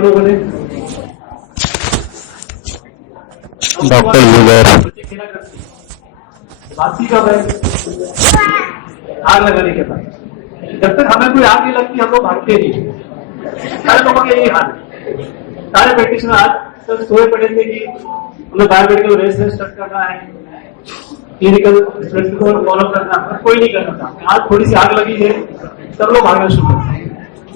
लोगों ने डॉक्टर जुबैर बासी का भाई आग लगाने के बाद जब तक हमें कोई आग नहीं लगती हम लोग भागते नहीं। सारे लोगों के यही हाल है। सारे प्रैक्टिशनर आज तो सोए पड़े थे कि हमें बायोमेडिकल रेजिस्टेंस स्टार्ट करना है, क्लिनिकल को फॉलो करना है, कोई नहीं करना था। आज थोड़ी सी आग लगी है, सब लोग भागना शुरू करते हैं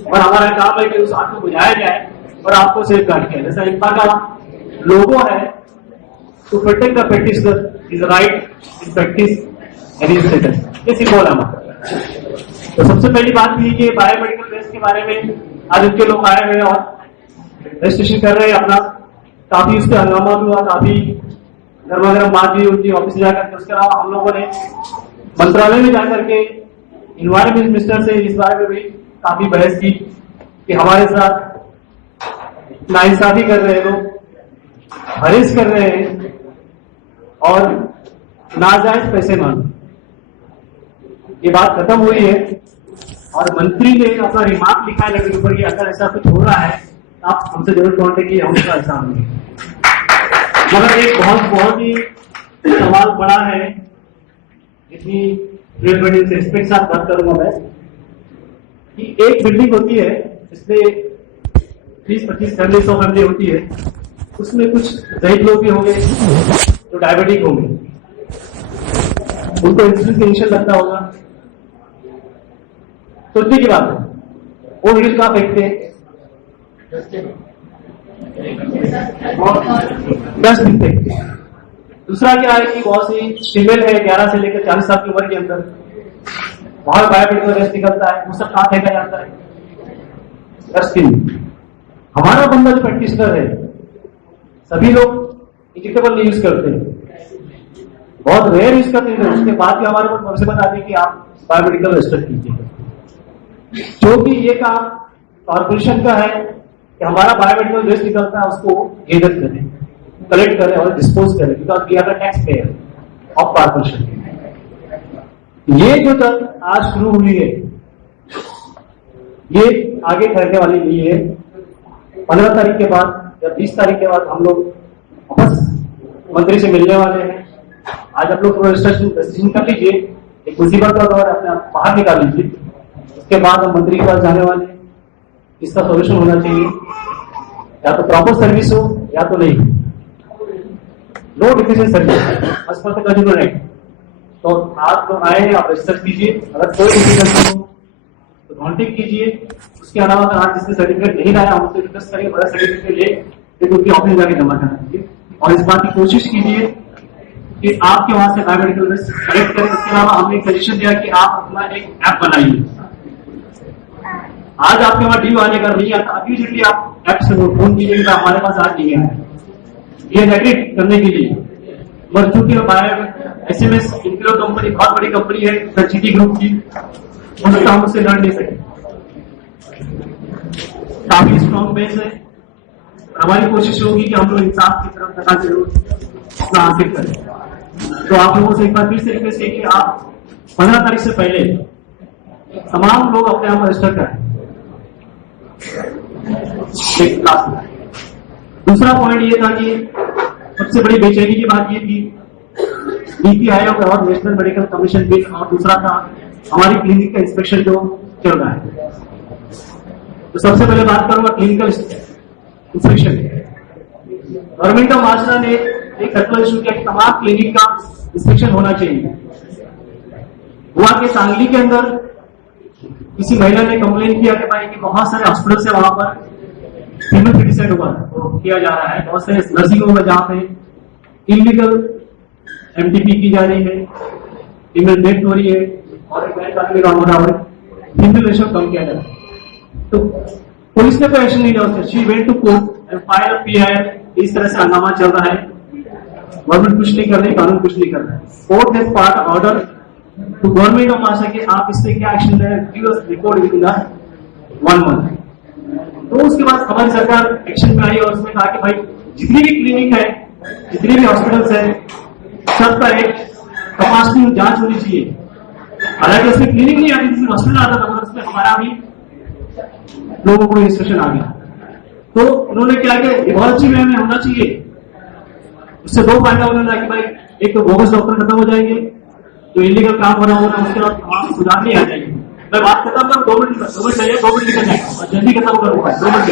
और हमारा काम है कि उस आग को बुझाया जाए और आपको सेफ गार्ड किया। जैसा इनका का लोगो है, to protect the practitioner is right in practice and in status, ये सिंबल है हमारा। तो सबसे पहली बात ये कि बायोमेडिकल वेस्ट के बारे में आज उनके लोग आए हुए और रजिस्ट्रेशन कर रहे हैं अपना। काफी उससे हंगामा भी हुआ, काफी गर्मा गर्म बात भी उनकी ऑफिस जाकर के। उसके अलावा हम लोगों ने मंत्रालय में जाकर के इन्वायरमेंट मिनिस्टर से इस बारे में भी काफी बहस की कि हमारे साथ नाइंसाफी कर रहे हैं लोग, हरेस कर रहे हैं और नाजायज पैसे मांग। ये बात खत्म हुई है और मंत्री ने अपना रिमार्क लिखा है लेकिन ऊपर कि अगर ऐसा कुछ हो रहा है आप हमसे जरूर कॉन्टेक्ट कीजिए, हम उसका हिसाब नहीं। मगर एक बहुत ही सवाल बड़ा है, इतनी रिस्पेक्ट साथ बात करूंगा मैं कि एक बिल्डिंग होती है जिसमें 20-25 फैमिली 100 फैमिली होती है, उसमें कुछ ज़ईफ लोग भी होंगे जो डायबिटिक होंगे, उनको इंसुलिन का इंजेक्शन लगता होगा। सोचने की बात है, वो वीडियो कहाँ फेंकते हैं? डस्टबिन फेंकते हैं। दूसरा क्या है कि बहुत सी फीमेल है 11 से लेकर 40 साल की उम्र के अंदर, बाहर बायोमेडिकल वेस्ट निकलता है, वो सब कहाँ फेंका जाता है? डस्टबिन। हमारा बंदा जो प्रैक्टिशनर है, सभी लोग इंजेक्टेबल नहीं यूज करते, बहुत रेयर यूज करते हैं। उसके बाद भी हमारे पास मुझसे बता दें कि आप बायोमेडिकल रजिस्टर कीजिए, जो कि ये काम कॉर्पोरेशन का है कि हमारा बायोमेडिकल वेस्ट निकलता है उसको गैदर करें, कलेक्ट करें और डिस्पोज करें, because we are the taxpayer of corporation. ये जो तक आज शुरू हुई है ये आगे ठहरने वाली नहीं है। 15 तारीख के बाद या 20 तारीख के बाद हम लोग वापस मंत्री से मिलने वाले हैं। आज आप लोग रजिस्ट्रेशन कर लीजिए, एक मुसीबत का दौर अपने आप बाहर निकाल लीजिए, उसके बाद हम मंत्री के पास जाने वाले हैं। इसका सोल्यूशन होना चाहिए, या तो प्रॉपर सर्विस हो या तो नहीं, no deficient service as per the consumer right. तो आप लोग आए हैं, आप रजिस्टर कीजिए, अगर कोई डिफिकल्टी हो तो कांटेक्ट कीजिए। उसके अलावा अगर आप जिसने सर्टिफिकेट नहीं लाया हमसे रिक्वेस्ट करिए, बड़ा सर्टिफिकेट ले फिर उनकी ऑफिस जाके जमा करा दीजिए और इस बात की कोशिश कीजिए कि आपके वहां से बायोमेडिकल वेस्ट कलेक्ट करें। उसके अलावा हमने एक सजेशन दिया कि आप अपना एक ऐप बनाइए। आज आपके वहां ड्यू आने का नहीं आता, इमीडिएटली आप ऐप से फोन कीजिएगा, हमारे पास आज नहीं है, ये नेगेटिव करने के लिए। मगर चूंकि SMS इंक्लो कंपनी बहुत बड़ी कंपनी है सिटी ग्रुप की, उसका हम उससे लड़ नहीं सके, काफी स्ट्रॉन्ग बेस है। हमारी कोशिश होगी कि हम लोग इंसाफ की तरफ तक जरूर अपना हासिल करें। तो आप लोगों से एक बार फिर से रिक्वेस्ट है कि आप 15 तारीख से पहले तमाम लोग अपने आप रजिस्टर करें। दूसरा पॉइंट ये था कि सबसे बड़ी बेचैनी की बात ये थी नीति आयोग और नेशनल मेडिकल कमीशन बिल, और दूसरा था हमारी क्लिनिक का इंस्पेक्शन जो चल रहा है। तो सबसे पहले बात करूंगा clinical inspection. Government of Maharashtra ने एक सर्कुलर इशू किया कि तमाम क्लिनिक का इंस्पेक्शन होना चाहिए। हुआ कि सांगली के अंदर किसी महिला ने कंप्लेन किया कि भाई कि बहुत सारे हॉस्पिटल से वहां पर फीमेल फेटिसाइड हुआ किया जा रहा है, बहुत सारे नर्सिंग होम है जहां पे इलीगल MTP की जा रही है, फीमेल डेथ हो रही है और हो रहा है, फीमेल रेशो कम किया जा रहा है। तो पुलिस ने कोई एक्शन नहीं लिया, she went to court and file PIL। इस तरह से हंगामा चल रहा है, गवर्नमेंट कुछ नहीं कर रही, कानून कुछ नहीं कर रहा है। Court has pass order to government of Maharashtra कि आप इस पे क्या एक्शन ले, give us report within 1 month. तो उसके बाद हमारी सरकार एक्शन में आई और उसमें कहा कि भाई जितनी भी क्लिनिक है, जितनी भी हॉस्पिटल्स है, सब पर एक कैपेसिटी जांच होनी चाहिए। हालांकि उसमें क्लिनिक नहीं आती थी, हॉस्पिटल आता था, मगर उसमें हमारा भी लोगों को इंस्ट्रक्शन आ गया। तो उन्होंने क्या किया, ये बहुत अच्छी वे में होना चाहिए। उससे दो फायदा उन्होंने कि भाई एक तो बोगस डॉक्टर खत्म हो जाएंगे, जो इलीगल काम हो रहा होगा उसके बाद वहां सुधार नहीं आ जाएगी। मैं बात करता हूँ 2 मिनट चाहिए, 2 मिनट निकल जाएगा और जल्दी खत्म करूंगा 2 मिनट।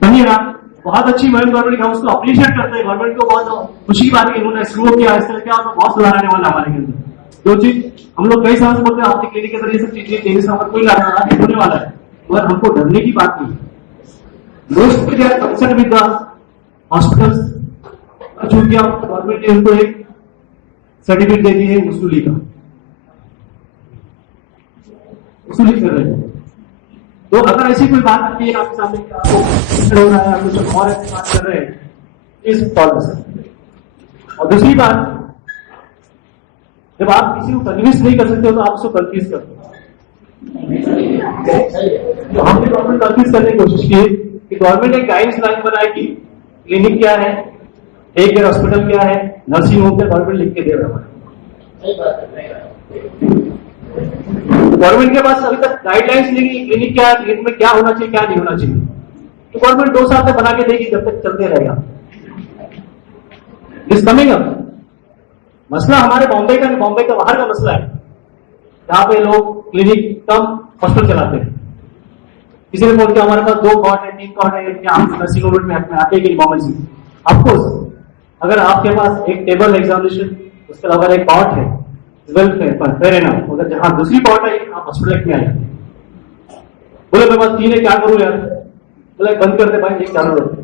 सुनिएगा, बहुत अच्छी मुहिम गवर्नमेंट हम उसको अप्रिशिएट करते हैं। गवर्नमेंट को बहुत खुशी की बात है, इन्होंने शुरू किया इस तरह क्या बहुत सुधार आने वाला हमारे के अंदर। जो चीज हम लोग कई साल से बोलते हैं आपके क्लिनिक के अंदर ये सब चीजें चेंजेस कोई होने वाला है, मगर हमको डरने की बात नहीं है। Most they are concern with the hospitals. चूंकि आप गवर्नमेंट ने उनको एक सर्टिफिकेट दे दी है वसूली का, वसूली कर रहे हैं। तो अगर ऐसी कोई बात आती है आपके सामने कि आपको हो रहा है, कुछ और बात कर रहे हैं, इस कॉल कर सकते हैं। और दूसरी बात, जब आप किसी को कन्विंस नहीं कर सकते हो तो आप उसको कंफ्यूज कर दो। तो हमने गवर्नमेंट कंफ्यूज करने की कोशिश की कि गवर्नमेंट एक गाइडलाइन बनाए कि क्लिनिक क्या है, एक केयर हॉस्पिटल क्या है, नर्सिंग होम क्या, गवर्नमेंट लिख के दे रहा है। गवर्नमेंट के पास अभी तक गाइडलाइंस नहीं कि क्लिनिक क्या है, क्लिनिक में क्या होना चाहिए क्या नहीं होना चाहिए। तो गवर्नमेंट 2 साल से बना के देगी, जब तक चलते रहेगा। इस कमिंग अप मसला हमारे बॉम्बे का बाहर का मसला है, जहां पे लोग क्लिनिक कम हॉस्पिटल चलाते हैं। किसी ने बोल के हमारे पास 2 कॉट है, 3 कॉट है, क्या हम नर्सिंग होम में आते कि गवर्नमेंट से। ऑफकोर्स अगर आपके पास एक टेबल एग्जामिनेशन, उसके अलावा एक कॉट है, फेयर एनफ, मगर जहां दूसरी कॉट है आप हॉस्पिटल में आए, बोले मेरे पास 3 है क्या करूं यार, बोले बंद कर दे भाई, एक चालू रखो।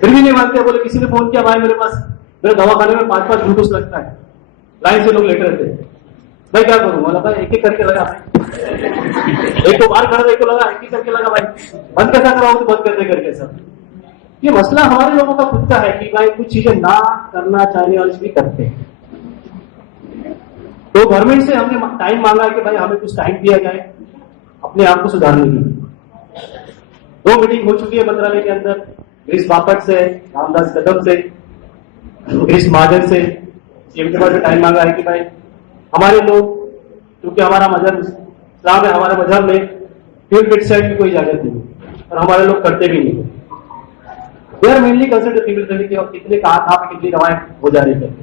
फिर भी नहीं मानते। बोले किसी ने फोन किया, भाई मेरे पास मेरे दवाखाने में 5-5 ग्लूकोज लगता है, लाइन से लोग लेटे रहते हैं, भाई क्या करूं। बोला भाई एक एक करके लगा, एक तो बाहर खड़ा, एक तो लगा, एक करके लगा, भाई बंद कैसा कराओ, तो बंद कर दे करके सब। ये मसला हमारे लोगों का खुद का है कि भाई कुछ चीजें ना करना चाहने वाले भी करते हैं। तो गवर्नमेंट से हमने टाइम मांगा कि भाई हमें कुछ टाइम दिया जाए अपने आप को सुधारने के लिए। 2 मीटिंग हो चुकी है मंत्रालय के अंदर, गिरीश बापट से, रामदास कदम से, गिरीश महाजन से। इनके पास टाइम मांगा है कि भाई हमारे लोग, क्योंकि हमारा मजहब इस्लाम है, हमारे मजहब में फील्ड पेस्टिसाइड की कोई इजाजत नहीं और हमारे लोग करते भी नहीं। They are mainly concern female certificate और कितने कहाँ पे कितनी दवाएं हो जा रही है,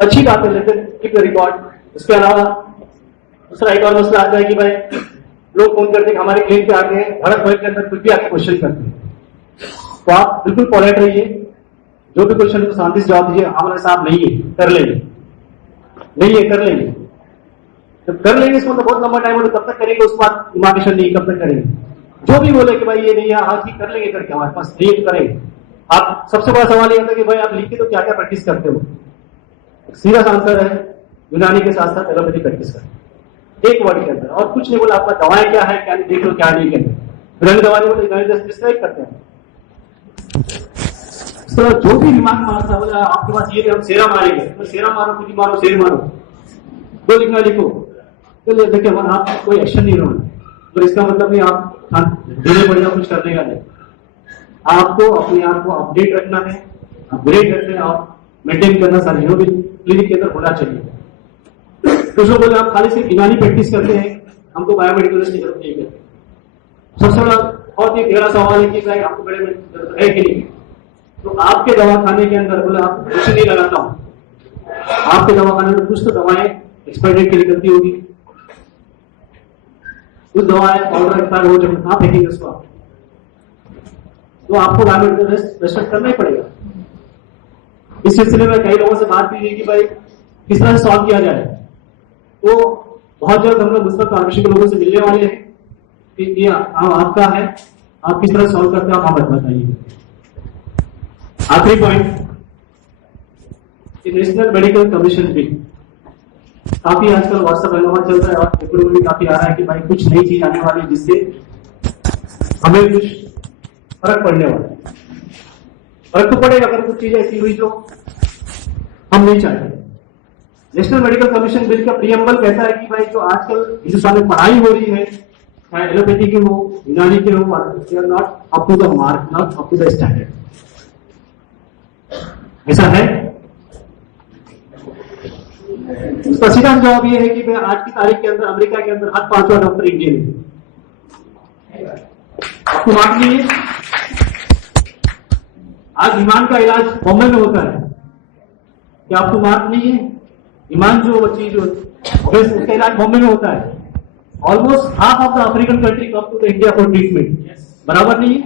अच्छी बात है, लेकिन कीप द रिकॉर्ड। उसके अलावा दूसरा एक और मसला आता है कि भाई लोग फोन करते हैं हमारे क्लिनिक पे आके भारत भर के अंदर कुछ भी आके क्वेश्चन करते हैं, तो आप बिल्कुल पोलाइट रहिए, जो भी क्वेश्चन को शांति से जवाब दीजिए। हमारे साथ नहीं है, कर लेंगे, नहीं है कर लेंगे। जब कर लेंगे इसको तो बहुत लंबा टाइम हो, तब तक करेंगे, उसके बाद इमार्केशन नहीं, कब तक करेंगे। जो भी बोले कि भाई ये नहीं है, हाँ ठीक कर लेंगे करके, हमारे पास नहीं तो करेंगे। आप सबसे बड़ा सवाल ये होता है कि भाई आप लिख के तो क्या क्या प्रैक्टिस करते हो। सीधा आंसर है यूनानी के साथ साथ एलोपैथी प्रैक्टिस करते, एक वर्ड के अंदर, और कुछ नहीं बोला। आपका दवाएं क्या है क्या नहीं देख लो, क्या नहीं करते, यूनानी दवाई बोले डिस्क्राइब करते हैं। तो जो भी दिमाग मारता बोला आपके पास ये हम शेरा मारेंगे, तो शेरा मारो, कुछ मारो, शेर मारो, जो लिखना लिखो। तो देखिए आप कोई एक्शन नहीं रोना, तो इसका मतलब नहीं आप धीरे बढ़िया कुछ करने का नहीं। आपको अपने आप को अपडेट रखना है, अपग्रेड रखना है और मेंटेन करना सारी जो भी क्लिनिक के अंदर होना चाहिए। कुछ लोग बोले आप खाली सिर्फ यूनानी प्रैक्टिस करते हैं, हमको बायोमेडिकल की जरूरत नहीं है। सबसे बड़ा बहुत ही गहरा सवाल है कि भाई आपको बड़े में जरूरत है कि नहीं। तो आपके दवाखाने के अंदर बोले आप कुछ नहीं लगाता हूं, आपके दवाखाने में कुछ तो दवाएं एक्सपायर डेट की निकलती होगी, कुछ दवाएं ऑर्डर एक्सपायर हो जाए, कहां फेंकेंगे उसको आप, तो आपको बायोमेडिकल रजिस्टर करना ही पड़ेगा। इस सिलसिले में कई लोगों से बात की गई कि भाई किस तरह से सॉल्व किया जाए। तो बहुत जल्द हम लोग मुस्लिम कॉर्पोरेशन के लोगों से मिलने वाले हैं कि ये आपका है, आप किस तरह सॉल्व करते हैं, आप हमें बताइए। आखिरी point, national medical commission bill काफी आजकल व्हाट्सएप हंगामा चल रहा है और पेपर में भी काफी आ रहा है कि भाई कुछ नई चीज आने वाली है जिससे हमें कुछ फर्क पड़ने वाला है। फर्क तो पड़ेगा अगर कुछ चीजें ऐसी हुई जो हम नहीं चाहते। नेशनल मेडिकल कमीशन बिल का प्रीएम्बल कहता है कि भाई जो आजकल हिंदुस्तान में पढ़ाई हो रही है, चाहे एलोपैथी की हो, यूनानी की हो, they are not up to the mark, not up to the standard. ऐसा है। उसका सीधा जवाब यह है कि आज की तारीख के अंदर अमेरिका के अंदर हर 5वां डॉक्टर इंडियन है। आपको मार्क नहीं है। आज ईमान का इलाज बॉम्बे में होता है, क्या आपको मार्क नहीं है? ईमान जो चीज उसका इलाज बॉम्बे में होता है। Almost half of the African country come to the India for treatment, बराबर नहीं है?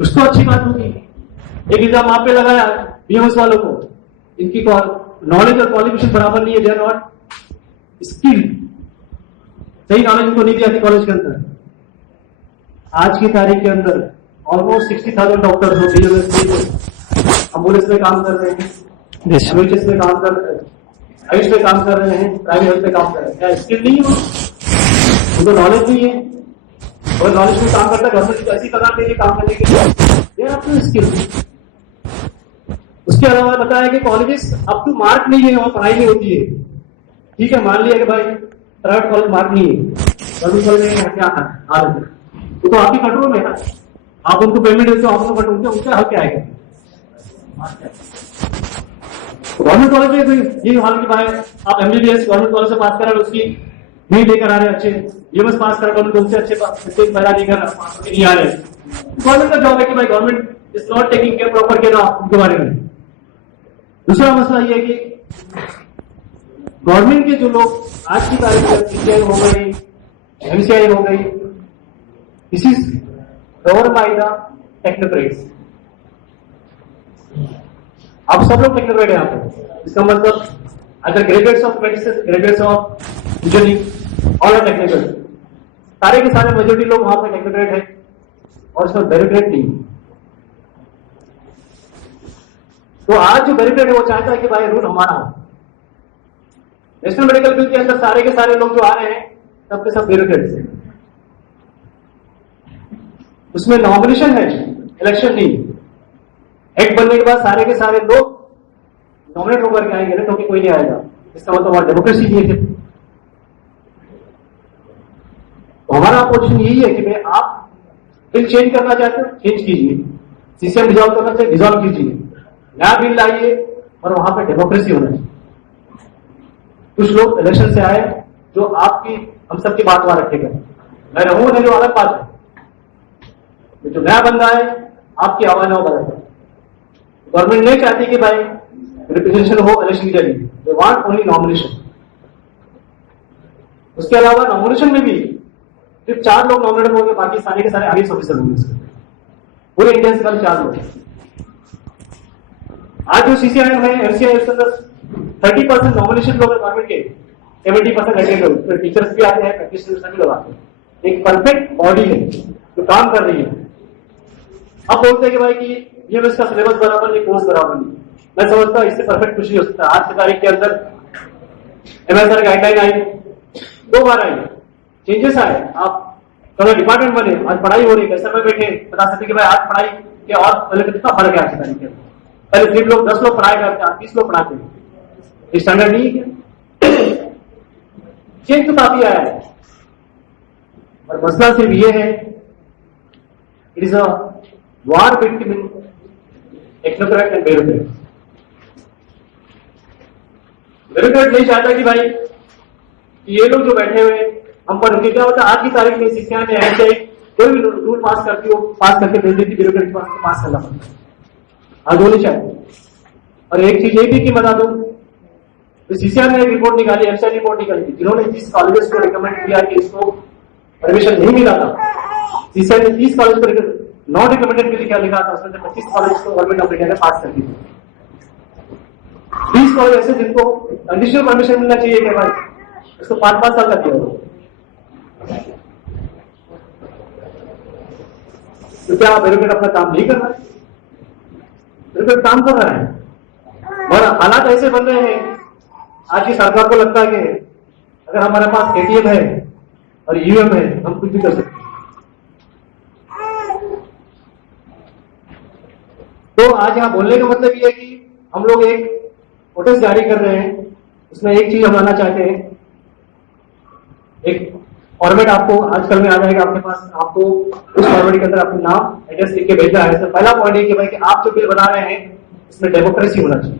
उसको अच्छी बात होगी। एक इल्जाम वहां पे लगाया बीएमएस वालों को, इनकी नॉलेज और क्वालिफिकेशन बराबर नहीं है, दे आर नॉट स्किल, सही नॉलेज उनको नहीं दिया थी कॉलेज के अंदर। आज की तारीख के अंदर ऑलमोस्ट 60,000 डॉक्टर्स हो बीएमएस एम्बुलेंस में काम कर रहे हैं, एमएचएस में काम कर रहे हैं, आयुष पे काम कर रहे हैं, प्राइवेट हेल्थ पे काम कर रहे हैं। क्या स्किल नहीं हो? उनको नॉलेज नहीं है, और नॉलेज में काम करता है गवर्नमेंट ऐसी कदम दे काम करने के लिए आपको स्किल। उसके अलावा बताया कि कॉलेजेस अप टू मार्क नहीं है, वहां पढ़ाई नहीं होती है। ठीक है, मान लिया कि भाई प्राइवेट कॉलेज मार्क नहीं है, गवर्नमेंट कॉलेज में क्या हाल है, वो तो आपकी कंट्रोल में है। आप उनको पेमेंट देते हो, आप उनको कंट्रोल, उनका हल क्या आएगा? गवर्नमेंट कॉलेज में ये हाल की भाई आप एमबीबीएस गवर्नमेंट कॉलेज से पास करा, उसकी नहीं लेकर आ रहे अच्छे, यूएस पास कर गवर्नमेंट उनसे अच्छे पहला लेकर नहीं आ रहे। गवर्नमेंट का जॉब है कि भाई government is not taking care proper care उनके बारे में। दूसरा मसला ये है कि गवर्नमेंट के जो लोग आज की तारीख में सीसीआई हो गई, एमसीआई हो गई, this is govern by the technocrats. आप सब लोग टेक्नोक्रेट है यहाँ पे, इसका मतलब अगर graduates of medicine, graduates of engineering, all are technical, सारे के सारे मेजोरिटी लोग वहां पे टेक्नोक्रेट है, और इसमें ब्यूरोक्रेट नहीं। तो आज जो ब्यूरोक्रेट है वो चाहता है कि भाई रूल हमारा हो। नेशनल मेडिकल बिल के अंदर सारे के सारे लोग जो आ रहे हैं सबके सब ब्यूरोक्रेट्स हैं। उसमें नॉमिनेशन है, इलेक्शन नहीं। एक्ट बनने के बाद सारे के सारे लोग नॉमिनेट होकर के आएंगे ना, क्योंकि कोई नहीं आएगा, इसका मतलब वहां डेमोक्रेसी नहीं है। तो हमारा पोजीशन यही है कि भाई आप बिल चेंज करना चाहते हो, चेंज कीजिए, सीसीएम डिजॉल्व करना चाहिए, डिजॉल्व कीजिए, नया बिल लाइए, और वहां पे डेमोक्रेसी होना चाहिए। कुछ लोग इलेक्शन से आए जो आपकी हम सबकी बात वहां रखेगा, मैं रहूं नहीं, जो अलग बात है। जो नया बंदा है आपकी आवाज वो गलत है। गवर्नमेंट नहीं चाहती कि भाई रिप्रेजेंटेशन हो इलेक्शन के जरिए, दे वांट ओनली नॉमिनेशन। उसके अलावा नॉमिनेशन में भी सिर्फ 4 लोग नॉमिनेट होंगे, बाकी सारे के सारे आईएएस ऑफिसर होंगे पूरे इंडिया से, खाली 4 लोग। आज जो सीसीआई है, एमसीआई, उसके अंदर 30% नॉमिनेशन लोग गवर्नमेंट के, 70% एटेंड लोग, टीचर्स भी आते हैं, प्रैक्टिशनर्स भी लोग आते हैं। एक परफेक्ट बॉडी है जो काम कर रही है। अब बोलते हैं कि भाई कि बीएमएस का सिलेबस बराबर नहीं, कोर्स बराबर नहीं। मैं समझता हूं इससे परफेक्ट कुछ नहीं हो सकता। आज की तारीख के अंदर एमएसआर गाइडलाइन आई, 2 बार आई, चेंजेस आए, आप कल डिपार्टमेंट बने, आज पढ़ाई हो रही है, कैसे में बैठे बता सकते कि भाई आज पढ़ाई के और पहले कितना फर्क है। आज की तारीख के अंदर पहले 3 लोग 10 लोग पढ़ाई करते हैं, 30 लोग पढ़ाते हैं, ये स्टैंडर्ड नहीं है क्या? चेंज तो काफी आया है, और मसला सिर्फ ये है, it is a war between technocrat and bureaucrat. Bureaucrat नहीं चाहता कि भाई ये लोग जो बैठे हुए हम पर रुके। क्या होता है आज की तारीख में शिक्षा में ऐसे कोई भी रूल पास करती हो, पास करके भेज देती, ब्यूरोक्रेट पास करना पड़ता है। आज वो नहीं चाहते। और एक चीज ये भी कि बता दूं, तो सीसीआर ने एक रिपोर्ट निकाली, एमसीआई रिपोर्ट निकाली थी, जिन्होंने 30 कॉलेजेस को रिकमेंड किया कि इसको परमिशन नहीं मिला था। सीसीआर ने 30 कॉलेज को नॉट रिकमेंडेड के लिए क्या लिखा था, उसमें से 25 कॉलेज को गवर्नमेंट ऑफ इंडिया ने पास कर दी। 20 कॉलेज ऐसे जिनको कंडीशनल परमिशन मिलना चाहिए कि भाई इसको 5-5 साल का दिया। तो क्या ब्यूरोक्रेट अपना काम नहीं कर रहा है? ब्यूरोक्रेट काम कर रहा है, और हालात ऐसे बन रहे हैं आज की सरकार को लगता है कि अगर हमारे पास एटीएम है और ईवीएम है, हम कुछ भी कर सकते हैं। तो आज यहां बोलने का मतलब ये है कि हम लोग एक नोटिस जारी कर रहे हैं, उसमें एक चीज हम लाना चाहते हैं। एक फॉर्मेट आपको आजकल में आ जाएगा आपके पास, आपको उस फॉर्मेट के अंदर अपना नाम एड्रेस लिख के भेजना है। तो पहला पॉइंट है कि भाई कि आप जो बिल बना रहे हैं इसमें डेमोक्रेसी होना चाहिए।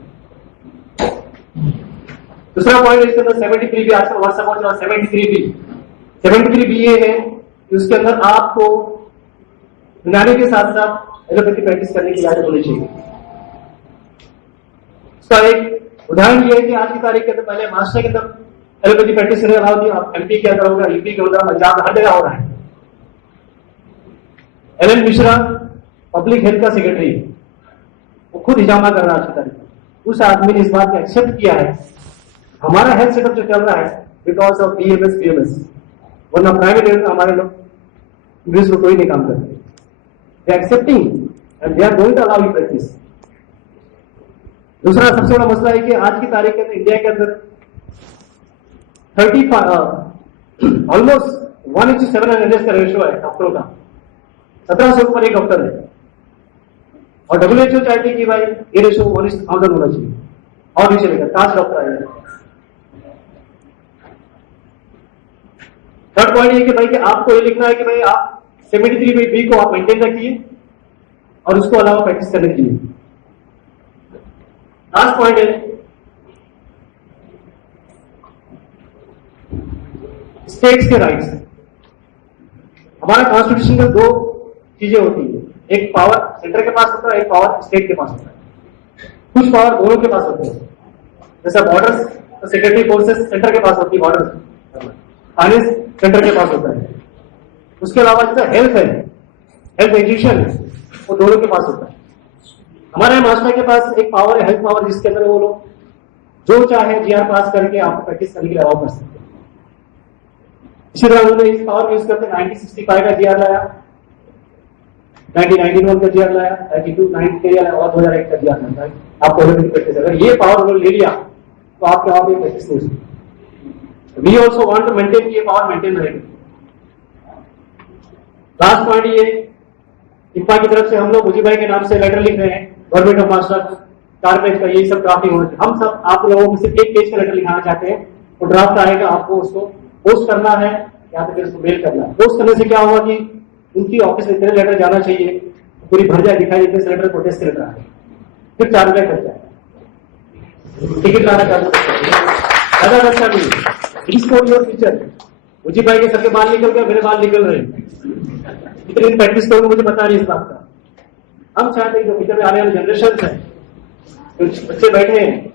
दूसरा पॉइंट इसके अंदर 73 भी आजकल व्हाट्सएप और 73 भी ये है कि उसके अंदर आपको यूनानी के साथ साथ एलोपैथी प्रैक्टिस करने की इजाजत होनी चाहिए। उसका एक उदाहरण ये है कि आज की तारीख के अंदर पहले महाराष्ट्र के अंदर एलोपैथी प्रैक्टिस करने अलाउ थी, अब एमपी के अंदर होगा, यूपी के अंदर, पंजाब, हर जगह हो रहा है। एल मिश्रा पब्लिक हेल्थ का सेक्रेटरी, वो खुद हिजामा कर रहा है आज की तारीख में। उस आदमी ने इस बात को एक्सेप्ट किया है हमारा हेल्थ सेटअप जो चल रहा है बिकॉज ऑफ बीएमएस पीएमएस, वरना प्राइवेट हेल्थ में हमारे लोग इंग्लिश में कोई नहीं काम करते। They accepting and they are going to allow you practice. दूसरा सबसे बड़ा मसला है कि आज की तारीख के अंदर इंडिया के अंदर 35 ऑलमोस्ट 1:700 का रेशियो है डॉक्टरों का, 1700 ऊपर एक डॉक्टर है। और WHO चाहती है कि भाई ये रेशियो 1:1000 होना चाहिए और भी चलेगा, 5 डॉक्टर आएंगे। थर्ड पॉइंट ये कि भाई कि आपको ये लिखना है कि भाई आप 73/B को आप मेंटेन रखिए और उसको अलावा प्रैक्टिस करने के लिए। लास्ट पॉइंट है स्टेट्स के राइट्स। हमारा कॉन्स्टिट्यूशन में 2 चीजें होती है, एक पावर सेंटर के पास होता है, एक पावर स्टेट के पास होता है। कुछ पावर दोनों के पास होते हैं, जैसा बॉर्डर्स तो सिक्योरिटी फोर्सेस सेंटर के पास होती है, बॉर्डर फाइनेंस सेंटर के पास होता है। उसके अलावा जैसा हेल्थ है, हेल्थ एजुकेशन वो दोनों के पास होता है। हमारे महाराष्ट्र के पास एक पावर है हेल्थ पावर, जिसके अंदर वो लोग जो चाहे जीआर पास करके आपको प्रैक्टिस करने के लिए अलाउ कर सकते हैं। इसी तरह उन्होंने इस पावर यूज करते 1965 का जीआर लाया, 1991 का जीआर लाया, 1992 का लाया और 2001 का जीआर लाया है। आपको एलोपैथी प्रैक्टिस अगर ये पावर उन्होंने ले लिया तो आपके वहां पे प्रैक्टिस नहीं हो सकती। We also want to maintain, ये पावर मेंटेन रहेगी। लास्ट पॉइंट ये इप्पा की तरफ से हम लोग मुझी भाई के नाम से लेटर लिख रहे हैं गवर्नमेंट ऑफ महाराष्ट्र, 4 पेज का, यही सब ड्राफ्टिंग होना चाहिए। हम सब आप लोगों में से 1 पेज का लेटर लिखाना चाहते हैं, तो ड्राफ्ट आएगा, आपको उसको पोस्ट करना है या तो फिर उसको मेल करना है। पोस्ट करने से क्या होगा कि उनकी ऑफिस में इतने लेटर जाना चाहिए, पूरी भर जाए, दिखाई देते इस लेटर प्रोटेस्ट के लेटर आए, फिर 4 रुपये खर्चा है, टिकट लाना चालू ज्यादा खर्चा नहीं। इसको योर फ्यूचर मुझी भाई के सबके बाल निकल गए, मेरे बाल निकल रहे, इतनी प्रैक्टिस करूंगा मुझे पता नहीं इस बात का। हम चाहते हैं जो फ्यूचर में आने वाले जनरेशन है, कुछ बच्चे बैठे हैं,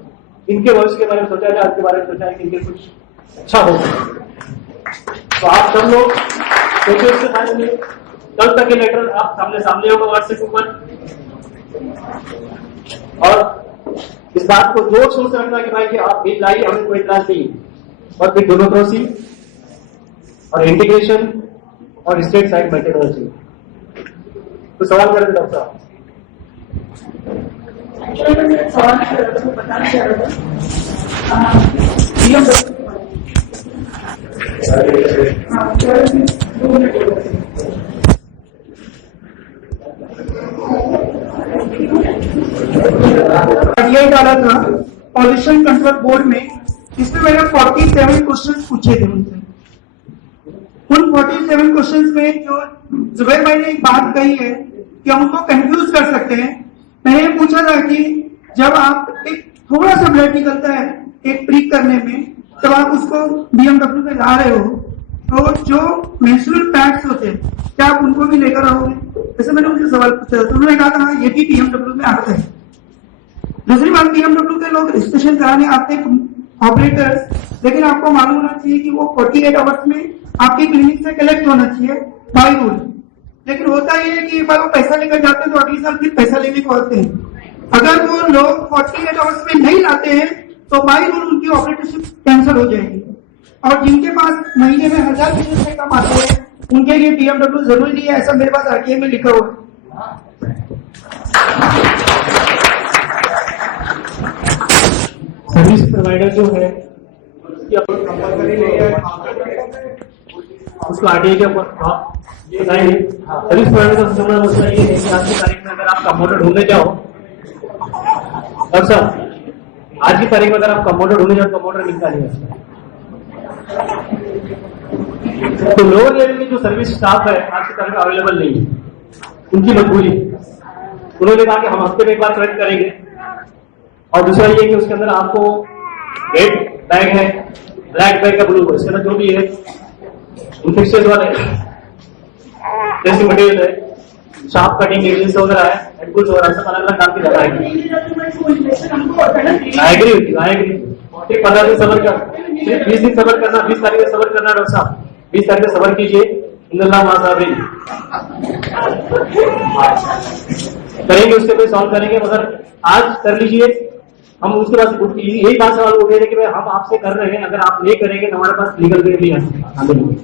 इनके भविष्य के बारे में सोचा जाए, आपके बारे में सोचा है कि इनके कुछ अच्छा हो। तो आप सब लोग सोचे उसके बारे में। कल तक ये लेटर आप सामने होगा व्हाट्सएप पर, और इस बात को जोर शोर से रखना कि भाई कि आप बिल लाइए, हमें कोई इतराज नहीं, और फिर डेमोक्रेसी और इंटीग्रेशन और स्टेट साइड मेंटेन होना चाहिए। तो सवाल करें डॉक्टर साहब। सवाल बताना चाह रहा था डाला था पॉल्यूशन कंट्रोल बोर्ड में, इसमें मैंने 47 क्वेश्चन पूछे थे उनसे। उन 47 क्वेश्चन में जो जुबैर भाई ने एक बात कही है कि हम उनको कंफ्यूज कर सकते हैं। मैंने ये पूछा था कि जब आप एक थोड़ा सा ब्लड निकलता है एक प्रिक करने में, तब आप उसको बीएमडब्ल्यू में ला रहे हो, तो जो मेंस्ट्रुअल पैड्स होते हैं क्या आप उनको भी लेकर आओगे? जैसे मैंने उनसे सवाल पूछा तो उन्होंने कहा था ये भी बीएमडब्ल्यू में आता है। दूसरी बात, बीएमडब्ल्यू के लोग रजिस्ट्रेशन कराने आते हैं ऑपरेटर्स, लेकिन आपको मालूम होना चाहिए कि वो 48 आवर्स में आपकी क्लिनिक से कलेक्ट होना चाहिए बाय रूल। लेकिन होता ही है कि एक बार वो पैसा लेकर जाते हैं तो अगले साल फिर पैसा लेने को आते हैं। अगर वो लोग 48 आवर्स में नहीं लाते हैं तो बाय रूल उनकी ऑपरेटरशिप कैंसिल हो जाएगी। और जिनके पास महीने में 1000 बिजनेस से कम आते हैं उनके लिए बीएमडब्ल्यू जरूरी नहीं है, ऐसा मेरे पास आरटीआई में लिखा हुआ है। सर्विस प्रोवाइडर जो है उसको आरटीआई के ऊपर बताएंगे। सर्विस प्रोवाइडर का सबसे बड़ा मसला ये है कि आज की तारीख में अगर आप कंप्यूटर ढूंढने जाओ, और सर आज की तारीख में अगर आप कंप्यूटर ढूंढने जाओ कंप्यूटर मिलता नहीं है। तो लोअर लेवल की जो सर्विस स्टाफ है आज की तारीख में अवेलेबल नहीं है, उनकी मजबूरी। उन्होंने कहा कि हम हफ्ते में एक बार कलेक्ट करेंगे, और दूसरा ये कि उसके अंदर आपको रेड बैग है, ब्लैक बैग का ब्लू है, इसके अंदर जो भी है इन्फेक्शियस वाले जैसे मटेरियल है, शार्प कटिंग एजेंट्स वगैरह है, हेडकुल्स वगैरह सब अलग अलग काम की जगह आएगी। I agree with you, I agree. 15 दिन सबर कर, सिर्फ 20 दिन सबर करना, 20 तारीख से सबर करना डॉक्टर साहब, 20 तारीख से सबर कीजिए। करेंगे उसके पे सॉल्व करेंगे, मगर आज कर लीजिए। हम उसके बाद यही बात सवाल उठ रहे थे कि भाई हम आपसे कर रहे हैं, अगर आप नहीं करेंगे तो हमारे पास लीगल वे भी है आगे मुझे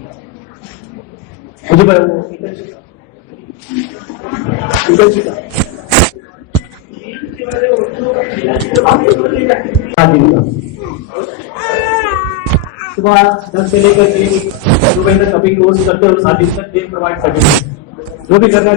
सुबह 10 से लेकर 3 सुबह तक कभी कोर्स करते और 7 दिन तक प्रोवाइड करते जो भी करना